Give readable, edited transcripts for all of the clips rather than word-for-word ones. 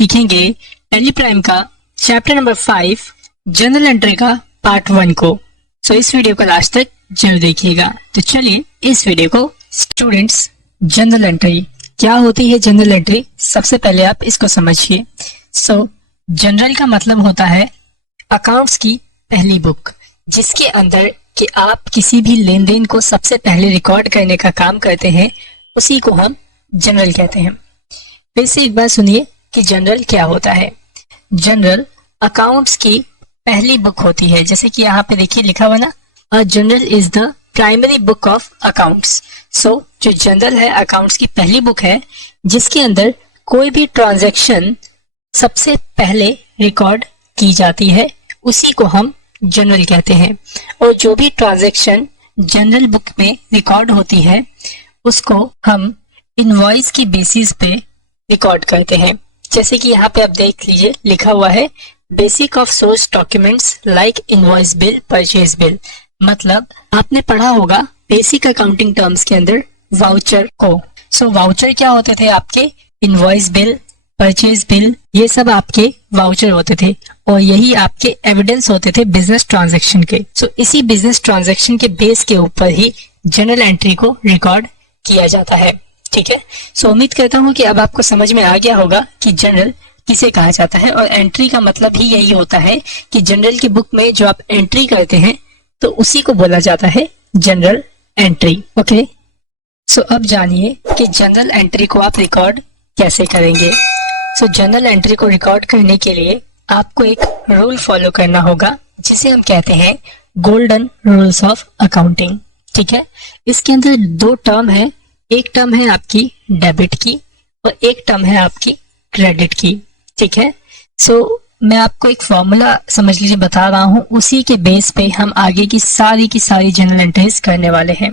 सीखेंगे tally prime का chapter number 5 general entry का पार्ट 1 को। सो इस वीडियो को लास्ट तक जरूर देखिएगा। तो चलिए इस वीडियो को स्टूडेंट्स, जनरल एंट्री क्या होती है? जनरल एंट्री सबसे पहले आप इसको समझिए। सो जनरल का मतलब होता है अकाउंट्स की पहली बुक, जिसके अंदर कि आप किसी भी लेन देन को सबसे पहले रिकॉर्ड करने का काम करते हैं, उसी को हम जनरल कहते हैं। फिर से एक बार सुनिए कि जनरल क्या होता है। जनरल अकाउंट्स की पहली बुक होती है, जैसे कि यहाँ पे देखिए लिखा हुआ ना, a journal is the primary book of accounts. So जो जनरल है अकाउंट्स की पहली बुक है, जिसके अंदर कोई भी ट्रांजैक्शन सबसे पहले रिकॉर्ड की जाती है, उसी को हम जनरल कहते हैं। और जो भी ट्रांजैक्शन जनरल बुक में रिकॉर्ड होती है, उसको हम इनवॉइस की बेसिस पे रिकॉर्ड करते हैं। जैसे कि यहाँ पे आप देख लीजिए लिखा हुआ है basic of source documents like invoice bill, purchase bill. मतलब आपने पढ़ा होगा बेसिक अकाउंटिंग टर्म्स के अंदर वाउचर को। सो वाउचर क्या होते थे? आपके इनवॉइस बिल, परचेज बिल, ये सब आपके वाउचर होते थे और यही आपके एविडेंस होते थे बिजनेस ट्रांजैक्शन के। सो इसी बिजनेस ट्रांजैक्शन के बेस के ऊपर ही जनरल एंट्री को रिकॉर्ड किया जाता है। ठीक है, सो उम्मीद करता हूँ कि अब आपको समझ में आ गया होगा कि जनरल किसे कहा जाता है। और एंट्री का मतलब ही यही होता है कि जनरल की बुक में जो आप एंट्री करते हैं, तो उसी को बोला जाता है जनरल एंट्री। ओके, सो अब जानिए कि जनरल एंट्री को आप रिकॉर्ड कैसे करेंगे। सो जनरल एंट्री को रिकॉर्ड करने के लिए आपको एक रूल फॉलो करना होगा, जिसे हम कहते हैं गोल्डन रूल्स ऑफ अकाउंटिंग। ठीक है, इसके अंदर दो टर्म है, एक टर्म है आपकी डेबिट की और एक टर्म है आपकी क्रेडिट की। ठीक है, सो मैं आपको एक फॉर्मूला समझ लीजिए बता रहा हूँ, उसी के बेस पे हम आगे की सारी जनरल एंट्रीज करने वाले हैं।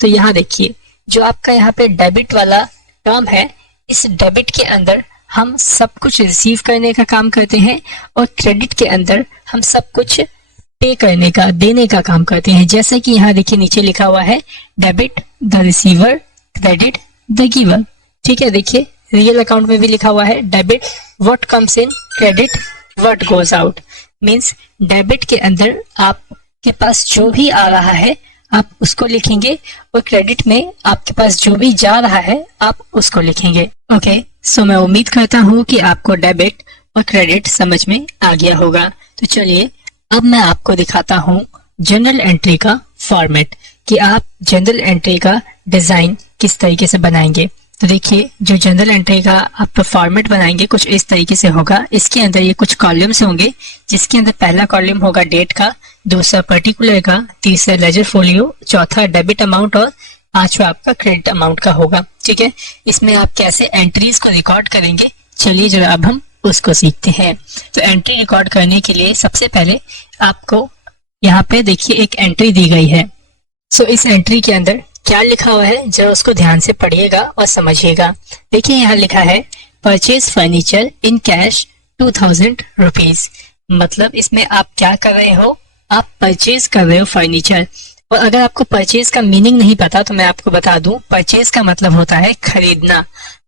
तो यहाँ देखिए, जो आपका यहाँ पे डेबिट वाला टर्म है, इस डेबिट के अंदर हम सब कुछ रिसीव करने का काम करते हैं और क्रेडिट के अंदर हम सब कुछ पे करने का, देने का काम करते हैं। जैसे कि यहाँ देखिए नीचे लिखा हुआ है debit the receiver, credit the giver. ठीक है, देखिए रियल अकाउंट में भी लिखा हुआ है debit what comes in, credit what goes out. Means debit के अंदर आपके पास जो भी आ रहा है आप उसको लिखेंगे और क्रेडिट में आपके पास जो भी जा रहा है आप उसको लिखेंगे। ओके, सो मैं उम्मीद करता हूँ कि आपको डेबिट और क्रेडिट समझ में आ गया होगा। तो चलिए अब मैं आपको दिखाता हूँ जनरल एंट्री का फॉर्मेट, कि आप जनरल एंट्री का डिजाइन किस तरीके से बनाएंगे। तो देखिए, जो जनरल एंट्री का आप फॉर्मेट बनाएंगे कुछ इस तरीके से होगा। इसके अंदर ये कुछ कॉलम्स होंगे, जिसके अंदर पहला कॉलम होगा डेट का, दूसरा पर्टिकुलर का, तीसरा लेजर फोलियो, चौथा डेबिट अमाउंट और पांचवा आपका क्रेडिट अमाउंट का होगा। ठीक है, इसमें आप कैसे एंट्रीज को रिकॉर्ड करेंगे, चलिए जरा अब हम उसको सीखते हैं। तो एंट्री रिकॉर्ड करने के लिए सबसे पहले आपको यहाँ पे देखिए एक एंट्री दी गई है। सो इस एंट्री के अंदर क्या लिखा हुआ है, जरा उसको ध्यान से पढ़िएगा और समझिएगा। देखिए यहाँ लिखा है purchase furniture in cash 2000 rupees. मतलब इसमें आप क्या कर रहे हो, आप परचेज कर रहे हो फर्नीचर। और अगर आपको परचेज का मीनिंग नहीं पता तो मैं आपको बता दूं, परचेज का मतलब होता है खरीदना।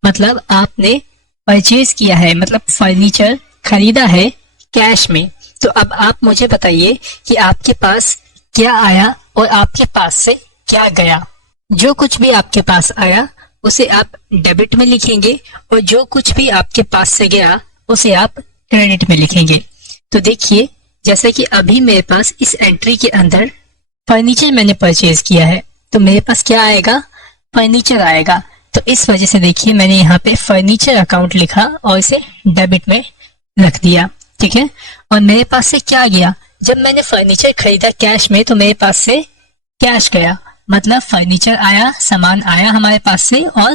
मतलब आपने परचेज किया है, मतलब फर्नीचर खरीदा है कैश में। तो अब आप मुझे बताइए कि आपके पास क्या आया और आपके पास से क्या गया। जो कुछ भी आपके पास आया उसे आप डेबिट में लिखेंगे और जो कुछ भी आपके पास से गया उसे आप क्रेडिट में लिखेंगे। तो देखिए, जैसे कि अभी मेरे पास इस एंट्री के अंदर फर्नीचर मैंने परचेज किया है, तो मेरे पास क्या आएगा, फर्नीचर आएगा। तो इस वजह से देखिए मैंने यहाँ पे फर्नीचर अकाउंट लिखा और इसे डेबिट में रख दिया। ठीक है, और मेरे पास से क्या गया, जब मैंने फर्नीचर खरीदा कैश में तो मेरे पास से कैश गया। मतलब फर्नीचर आया, सामान आया हमारे पास से और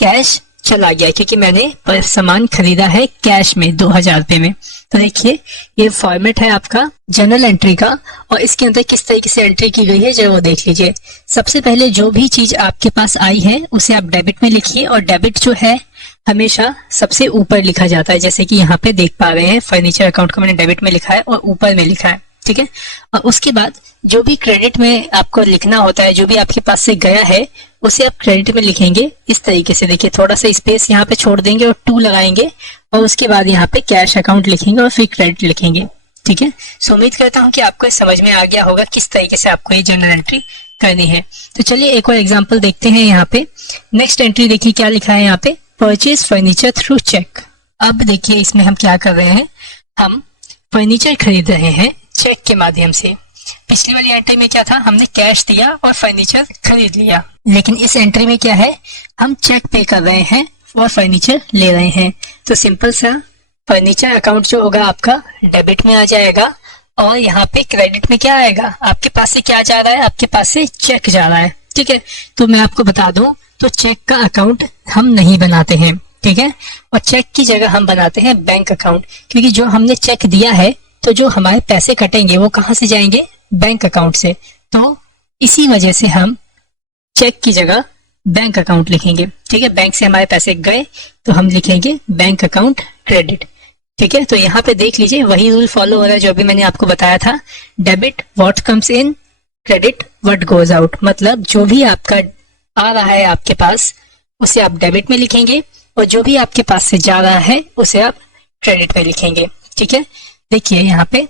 कैश चला गया, क्योंकि मैंने सामान खरीदा है कैश में 2000 रुपए में। तो देखिए ये फॉर्मेट है आपका जनरल एंट्री का, और इसके अंदर किस तरीके से एंट्री की गई है जरा वो देख लीजिए। सबसे पहले जो भी चीज आपके पास आई है उसे आप डेबिट में लिखिए, और डेबिट जो है हमेशा सबसे ऊपर लिखा जाता है। जैसे कि यहाँ पे देख पा रहे हैं फर्नीचर अकाउंट को मैंने डेबिट में लिखा है और ऊपर में लिखा है। ठीक है। और उसके बाद जो भी क्रेडिट में आपको लिखना होता है, जो भी आपके पास से गया है उसे आप क्रेडिट में लिखेंगे इस तरीके से। देखिए थोड़ा सा स्पेस यहाँ पे छोड़ देंगे और 2 लगाएंगे और उसके बाद यहाँ पे कैश अकाउंट लिखेंगे और फिर क्रेडिट लिखेंगे, ठीक है। सो उम्मीद करता हूँ कि आपको समझ में आ गया होगा किस तरीके से आपको ये जर्नल एंट्री करनी है। तो चलिए एक और एग्जांपल देखते हैं। यहाँ पे नेक्स्ट एंट्री देखिए क्या लिखा है यहाँ पे, परचेज फर्नीचर थ्रू चेक। अब देखिए इसमें हम क्या कर रहे हैं, हम फर्नीचर खरीद रहे हैं चेक के माध्यम से। पिछली वाली एंट्री में क्या था, हमने कैश दिया और फर्नीचर खरीद लिया, लेकिन इस एंट्री में क्या है, हम चेक पे कर रहे हैं और फर्नीचर ले रहे हैं। तो सिंपल सा फर्नीचर अकाउंट जो होगा आपका डेबिट में आ जाएगा और यहाँ पे क्रेडिट में क्या आएगा, आपके पास से क्या जा रहा है, आपके पास से चेक जा रहा है, ठीक है। तो मैं आपको बता दूं तो चेक का अकाउंट हम नहीं बनाते हैं, ठीक है। और चेक की जगह हम बनाते हैं बैंक अकाउंट, क्योंकि जो हमने चेक दिया है तो जो हमारे पैसे कटेंगे वो कहाँ से जाएंगे, बैंक अकाउंट से। तो इसी वजह से हम चेक की जगह बैंक अकाउंट लिखेंगे, ठीक है। बैंक से हमारे पैसे गए तो हम लिखेंगे बैंक अकाउंट क्रेडिट, ठीक है। तो यहाँ पे देख लीजिए वही रूल फॉलो हो रहा है जो अभी मैंने आपको बताया था, debit what comes in, credit what goes out. मतलब जो भी आपका आ रहा है आपके पास उसे आप डेबिट में लिखेंगे और जो भी आपके पास से जा रहा है उसे आप क्रेडिट में लिखेंगे, ठीक है। देखिए यहाँ पे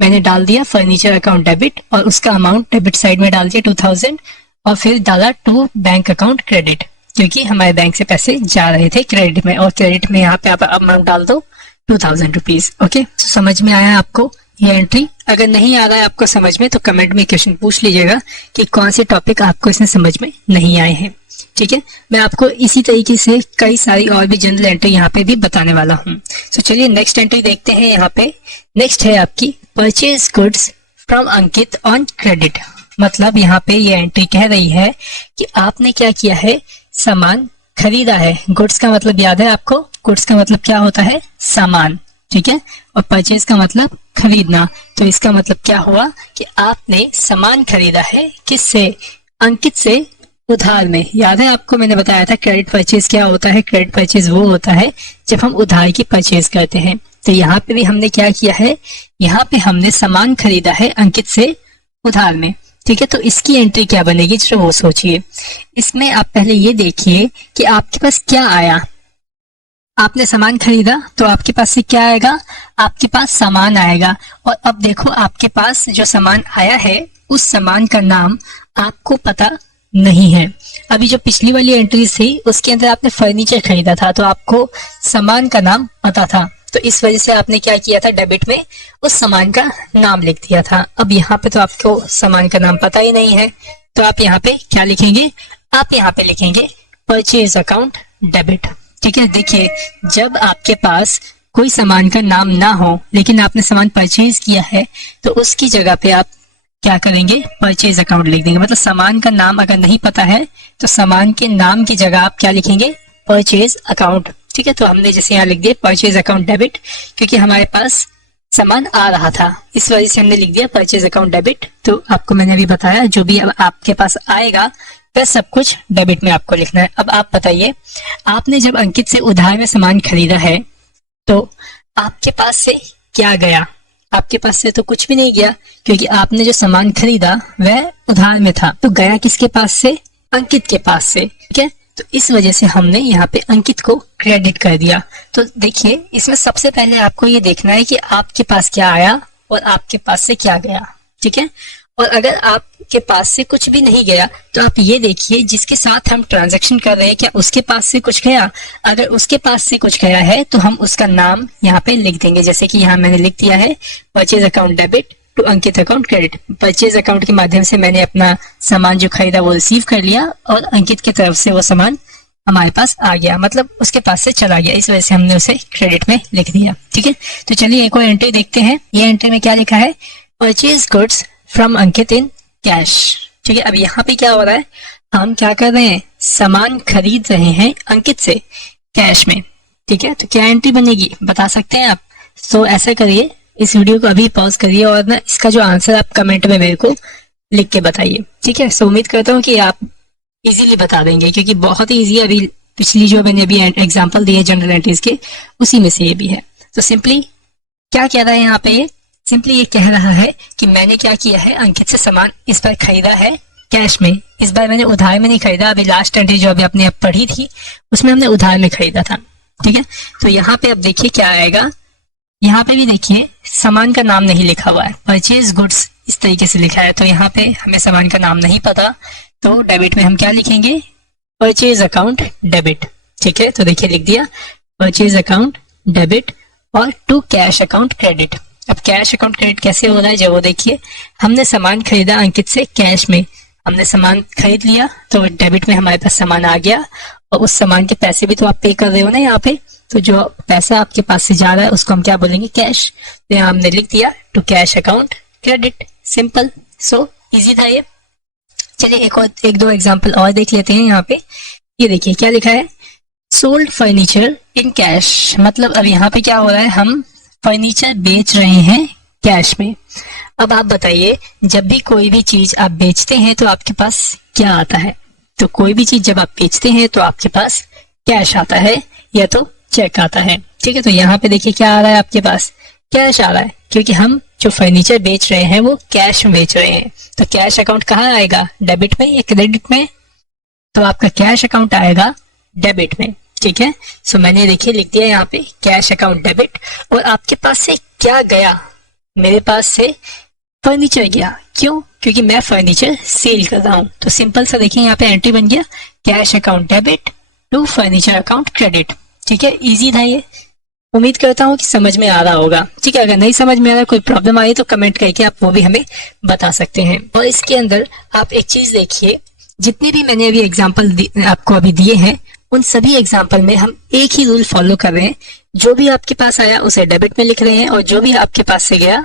मैंने डाल दिया फर्नीचर अकाउंट डेबिट और उसका अमाउंट डेबिट साइड में डाल दिया 2000 और फिर डाला टू बैंक अकाउंट क्रेडिट, क्योंकि हमारे बैंक से पैसे जा रहे थे क्रेडिट में, और क्रेडिट में यहाँ पे आप अमाउंट डाल दो 2000 रुपीज। ओके, समझ में आया आपको ये एंट्री? अगर नहीं आ रहा है आपको समझ में तो कमेंट में क्वेश्चन पूछ लीजिएगा कि कौन से टॉपिक आपको इसमें समझ में नहीं आए हैं, ठीक है। मैं आपको इसी तरीके से कई सारी और भी जनरल एंट्री यहाँ पे भी बताने वाला हूँ। तो चलिए नेक्स्ट एंट्री देखते हैं। यहाँ पे नेक्स्ट है आपकी purchase goods from Ankit on credit. मतलब यहाँ पे ये एंट्री कह रही है कि आपने क्या किया है, सामान खरीदा है। गुड्स का मतलब याद है आपको, गुड्स का मतलब क्या होता है, सामान, ठीक है। और परचेज का मतलब खरीदना। तो इसका मतलब क्या हुआ कि आपने सामान खरीदा है, किससे, अंकित से, उधार में। याद है आपको मैंने बताया था क्रेडिट परचेज क्या होता है, क्रेडिट परचेज वो होता है जब हम उधार की परचेज करते हैं। तो यहाँ पे भी हमने क्या किया है, यहाँ पे हमने सामान खरीदा है अंकित से उधार में, ठीक है। तो इसकी एंट्री क्या बनेगी जो वो सोचिए। इसमें आप पहले ये देखिए कि आपके पास क्या आया। आपने सामान खरीदा तो आपके पास से क्या आएगा, आपके पास सामान आएगा। और अब देखो आपके पास जो सामान आया है उस सामान का नाम आपको पता नहीं है। अभी जो पिछली वाली एंट्री थी उसके अंदर आपने फर्नीचर खरीदा था तो आपको सामान का नाम पता था, तो इस वजह से आपने क्या किया था, डेबिट में उस सामान का नाम लिख दिया था। अब यहाँ पे तो आपको सामान का नाम पता ही नहीं है, तो आप यहाँ पे क्या लिखेंगे, आप यहाँ पे लिखेंगे परचेज अकाउंट डेबिट, ठीक है। देखिए जब आपके पास कोई सामान का नाम ना हो लेकिन आपने सामान परचेज किया है तो उसकी जगह पे आप क्या करेंगे, परचेज अकाउंट लिख देंगे। मतलब सामान का नाम अगर नहीं पता है तो सामान के नाम की जगह आप क्या लिखेंगे, परचेज अकाउंट, ठीक है। तो हमने जैसे यहाँ लिख दिया परचेज अकाउंट डेबिट, क्योंकि हमारे पास सामान आ रहा था, इस वजह से हमने लिख दिया परचेज अकाउंट डेबिट। तो आपको मैंने अभी बताया जो भी अब आपके पास आएगा वह सब कुछ डेबिट में आपको लिखना है। अब आप बताइए, आपने जब अंकित से उधार में सामान खरीदा है तो आपके पास से क्या गया, आपके पास से तो कुछ भी नहीं गया, क्योंकि आपने जो सामान खरीदा वह उधार में था। तो गया किसके पास से, अंकित के पास से, ठीक है। तो इस वजह से हमने यहाँ पे अंकित को क्रेडिट कर दिया। तो देखिए इसमें सबसे पहले आपको ये देखना है कि आपके पास क्या आया और आपके पास से क्या गया, ठीक है। और अगर आपके पास से कुछ भी नहीं गया तो आप ये देखिए जिसके साथ हम ट्रांजैक्शन कर रहे हैं क्या उसके पास से कुछ गया। अगर उसके पास से कुछ गया है तो हम उसका नाम यहाँ पे लिख देंगे, जैसे कि यहाँ मैंने लिख दिया है purchase account debit to Ankit account credit. Purchase account के माध्यम से मैंने अपना सामान जो खरीदा वो रिसीव कर लिया और अंकित की तरफ से वो सामान हमारे पास आ गया, मतलब उसके पास से चला गया, इस वजह से हमने उसे क्रेडिट में लिख दिया, ठीक है। तो चलिए एक और एंट्री देखते हैं। ये एंट्री में क्या लिखा है, purchase goods from Ankit in cash, ठीक है। अब यहाँ पे क्या हो रहा है, हम क्या कर रहे हैं, सामान खरीद रहे हैं अंकित से कैश में, ठीक है। तो क्या एंट्री बनेगी बता सकते हैं आप? तो ऐसा करिए, इस वीडियो को अभी पॉज करिए और ना इसका जो आंसर आप कमेंट में मेरे को लिख के बताइए, ठीक है। सो उम्मीद करता हूँ कि आप इजीली बता देंगे, क्योंकि बहुत ही इजी अभी पिछली जो मैंने अभी एग्जांपल दिए जनरल एंट्रीज के उसी में से ये भी है। तो सिंपली क्या कह रहा है यहाँ पे, सिंपली ये कह रहा है कि मैंने क्या किया है, अंकित से सामान इस बार खरीदा है कैश में, इस बार मैंने उधार में नहीं खरीदा। अभी लास्ट एंट्री जो अभी आपने अब पढ़ी थी उसमें हमने उधार में खरीदा था, ठीक है। तो यहाँ पे अब देखिए क्या आएगा, यहाँ पे भी देखिए सामान का नाम नहीं लिखा हुआ है, परचेज गुड्स इस तरीके से लिखा है। तो यहाँ पे हमें सामान का नाम नहीं पता, तो डेबिट में हम क्या लिखेंगे, परचेज अकाउंट डेबिट, ठीक है। तो देखिए लिख दिया परचेज अकाउंट डेबिट और टू कैश अकाउंट क्रेडिट। अब कैश अकाउंट क्रेडिट कैसे हो रहा है, जब वो देखिए हमने सामान खरीदा अंकित से कैश में, हमने सामान खरीद लिया तो डेबिट में हमारे पास सामान आ गया और उस सामान के पैसे भी तो आप पे कर रहे हो ना यहाँ पे, तो जो पैसा आपके पास से जा रहा है उसको हम क्या बोलेंगे, कैश। तो यहाँ हमने लिख दिया to cash account credit, simple, so easy था ये। चलिए एक दो एग्जांपल और देख लेते हैं। यहाँ पे ये देखिए क्या लिखा है, सोल्ड फर्नीचर इन कैश, मतलब अब यहाँ पे क्या हो रहा है, हम फर्नीचर बेच रहे हैं कैश में। अब आप बताइए, जब भी कोई भी चीज आप बेचते हैं तो आपके पास क्या आता है, तो कोई भी चीज जब आप बेचते हैं तो आपके पास कैश आता है या तो चेक आता है, ठीक है। तो यहाँ पे देखिए क्या आ रहा है, आपके पास कैश आ रहा है, क्योंकि हम जो फर्नीचर बेच रहे हैं वो कैश में बेच रहे हैं। तो कैश अकाउंट कहाँ आएगा, डेबिट में या क्रेडिट में, तो आपका कैश अकाउंट आएगा डेबिट में, ठीक है। सो मैंने देखिए लिख दिया यहाँ पे कैश अकाउंट डेबिट। और आपके पास से क्या गया, मेरे पास से फर्नीचर गया, क्यों, क्योंकि मैं फर्नीचर सेल कर रहा हूं। तो सिंपल सा देखिए यहाँ पे एंट्री बन गया cash account debit to furniture account credit, ठीक है। इजी था ये, उम्मीद करता हूँ कि समझ में आ रहा होगा, ठीक है। अगर नहीं समझ में आ रहा, कोई प्रॉब्लम आई तो कमेंट करके आप वो भी हमें बता सकते हैं। और इसके अंदर आप एक चीज देखिए, जितने भी मैंने अभी एग्जाम्पल आपको अभी दिए हैं उन सभी एग्जाम्पल में हम एक ही रूल फॉलो कर रहे हैं, जो भी आपके पास आया उसे डेबिट में लिख रहे हैं और जो भी आपके पास से गया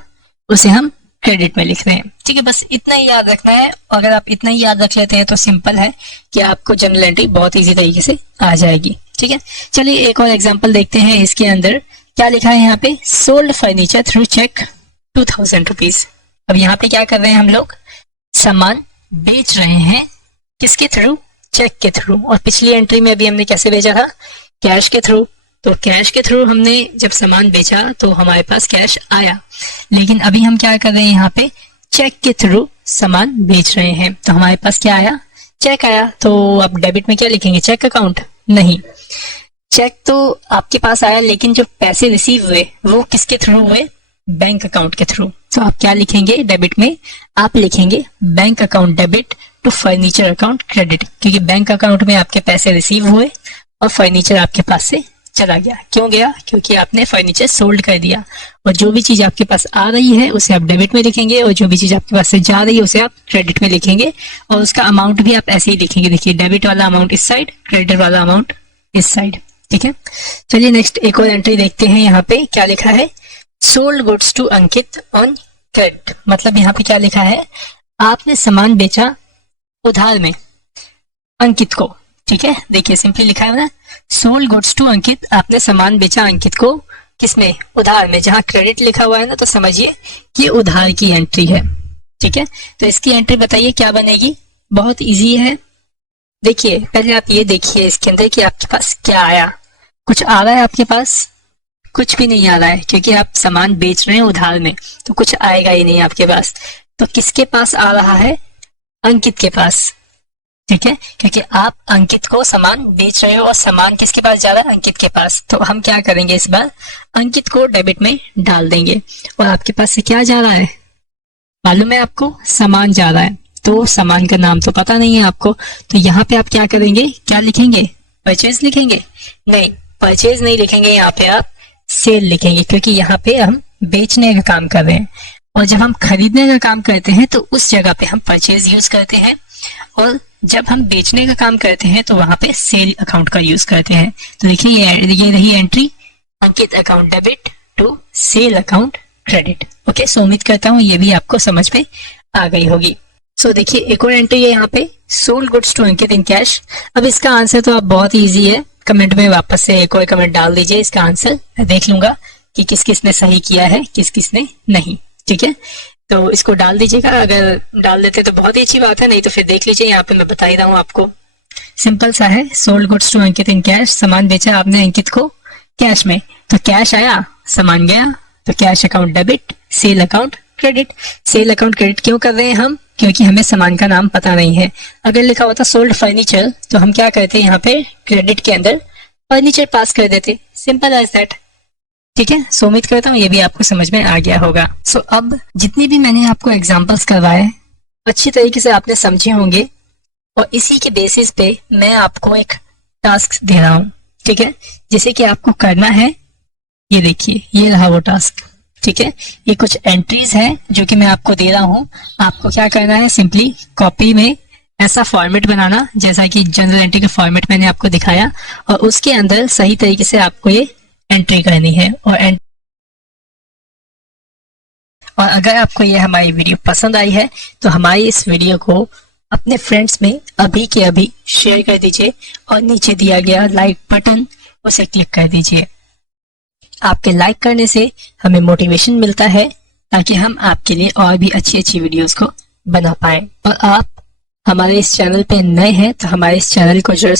उसे हम क्रेडिट में लिख रहे हैं, ठीक है। बस इतना ही याद रखना है। अगर आप इतना ही याद रख लेते हैं तो सिंपल है कि आपको जनरल एंट्री बहुत इजी तरीके से आ जाएगी, ठीक है। चलिए एक और एग्जांपल देखते हैं। इसके अंदर क्या लिखा है यहाँ पे, sold furniture through cheque 2000 rupees. अब यहाँ पे क्या कर रहे हैं, हम लोग सामान बेच रहे हैं किसके थ्रू, चेक के थ्रू। और पिछली एंट्री में अभी हमने कैसे बेचा था, कैश के थ्रू। तो कैश के थ्रू हमने जब सामान बेचा तो हमारे पास कैश आया, लेकिन अभी हम क्या कर रहे हैं, यहाँ पे चेक के थ्रू सामान बेच रहे हैं, तो हमारे पास क्या आया, चेक आया। तो अब डेबिट में क्या लिखेंगे, चेक अकाउंट, नहीं, चेक तो आपके पास आया लेकिन जो पैसे रिसीव हुए वो किसके थ्रू हुए, बैंक अकाउंट के थ्रू। तो आप क्या लिखेंगे डेबिट में, आप लिखेंगे bank account debit to furniture account credit, क्योंकि बैंक अकाउंट में आपके पैसे रिसीव हुए और फर्नीचर आपके पास से चला गया। क्यों गया, क्योंकि आपने फर्नीचर सोल्ड कर दिया। और जो भी चीज आपके पास आ रही है उसे आप डेबिट में लिखेंगे और जो भी चीज आपके पास से जा रही है उसे आप क्रेडिट में लिखेंगे। और उसका अमाउंट भी आप ऐसे ही लिखेंगे, देखिए डेबिट वाला अमाउंट इस साइड, क्रेडिट वाला अमाउंट इस साइड, ठीक है। चलिए नेक्स्ट एक और एंट्री देखते हैं। यहाँ पे क्या लिखा है, sold goods to Ankit on credit, मतलब यहाँ पे क्या लिखा है, आपने सामान बेचा उधार में अंकित को, ठीक है। देखिए सिंपली लिखा है ना, सोल्ड गुड्स टू अंकित, आपने सामान बेचा अंकित को किसमें, उधार में। जहां क्रेडिट लिखा हुआ है ना तो समझिए कि उधार की एंट्री है, ठीक है। तो इसकी एंट्री बताइए क्या बनेगी, बहुत इजी है। देखिए पहले आप ये देखिए इसके अंदर कि आपके पास क्या आया, कुछ आ रहा है आपके पास, कुछ भी नहीं आ रहा है, क्योंकि आप सामान बेच रहे हैं उधार में, तो कुछ आएगा ही नहीं आपके पास। तो किसके पास आ रहा है, अंकित के पास, ठीक है, क्योंकि आप अंकित को सामान बेच रहे हो और सामान किसके पास जा रहा है, अंकित के पास। तो हम क्या करेंगे, इस बार अंकित को डेबिट में डाल देंगे। और आपके पास से क्या जा रहा है, मालूम है आपको, सामान जा रहा है, तो सामान का नाम तो पता नहीं है आपको। तो यहाँ पे आप क्या करेंगे, क्या लिखेंगे, परचेज लिखेंगे, नहीं परचेज नहीं लिखेंगे, यहाँ पे आप सेल लिखेंगे, क्योंकि यहाँ पे हम बेचने का काम कर रहे हैं। और जब हम खरीदने का काम करते हैं तो उस जगह पे हम परचेज यूज करते हैं, और जब हम बेचने का काम करते हैं तो वहां पे सेल अकाउंट का यूज करते हैं। तो देखिए ये रही entry, Ankit account debit to sale account credit. Okay, so उम्मीद करता हूँ ये भी आपको समझ में आ गई होगी। सो देखिए एक और एंट्री है यहाँ पे, sold goods to Ankit in cash. अब इसका आंसर तो आप बहुत इजी है, कमेंट में वापस से एक और कमेंट डाल दीजिए, इसका आंसर मैं देख लूंगा कि किस किस ने सही किया है, किस किस ने नहीं, ठीक है। तो इसको डाल दीजिएगा, अगर डाल देते तो बहुत ही अच्छी बात है, नहीं तो फिर देख लीजिए, यहाँ पे मैं बता ही रहा हूँ आपको। सिंपल सा है, sold goods to Ankit in cash, सामान बेचा आपने अंकित को कैश में, तो कैश आया, सामान गया, तो cash account debit cell account credit. Cell account credit क्यों कर रहे हैं हम? क्योंकि हमें सामान का नाम पता नहीं है। अगर लिखा होता सोल्ड फर्नीचर तो हम क्या करते, यहाँ पे क्रेडिट के अंदर फर्नीचर पास कर देते। Simple as that. ठीक है, सो उम्मीद करता हूँ ये भी आपको समझ में आ गया होगा। सो अब जितनी भी मैंने आपको एग्जांपल्स करवाए अच्छी तरीके से आपने समझे होंगे, और इसी के बेसिस पे मैं आपको एक टास्क दे रहा हूँ। ठीक है, जैसे कि आपको करना है, ये देखिए ये रहा वो टास्क। ठीक है, ये कुछ एंट्रीज हैं जो कि मैं आपको दे रहा हूँ। आपको क्या करना है, सिंपली कॉपी में ऐसा फॉर्मेट बनाना जैसा कि जनरल एंट्री का फॉर्मेट मैंने आपको दिखाया, और उसके अंदर सही तरीके से आपको ये एंट्री करनी है। और अगर आपको ये हमारी वीडियो पसंद आई है तो हमारी इस वीडियो को अपने फ्रेंड्स में अभी के अभी शेयर कर दीजिए, और नीचे दिया गया लाइक बटन उसे क्लिक कर दीजिए। आपके लाइक करने से हमें मोटिवेशन मिलता है ताकि हम आपके लिए और भी अच्छी अच्छी वीडियोस को बना पाए। और आप हमारे इस चैनल पे नए हैं तो हमारे इस चैनल को जरूर